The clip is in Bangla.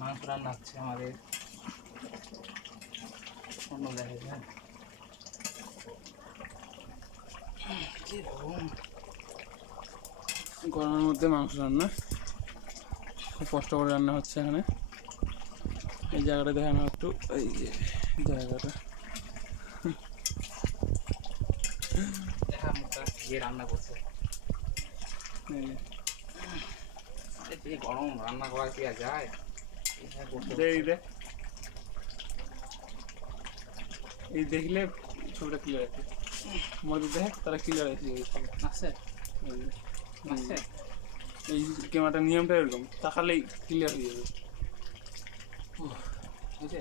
মাংস রান্না হচ্ছে আমাদের অন্য জায়গায়। গরমের মধ্যে মাংস রান্না খুব কষ্ট করে রান্না হচ্ছে এখানে। এই জায়গাটা দেখানো একটু, এই যে জায়গাটা দেখা মুখটা গিয়ে রান্না করছে। এই গরম রান্না করা কি আর যায়? এই দেখলে ছবিটা ক্লিয়ার আছে, মধ্যে দেখ তারা ক্লিয়ার আছে। আছে আছে এই ক্যামেরাটার নিয়মটা এরকম, তাকালেই ক্লিয়ার হয়ে যাবে। বুঝে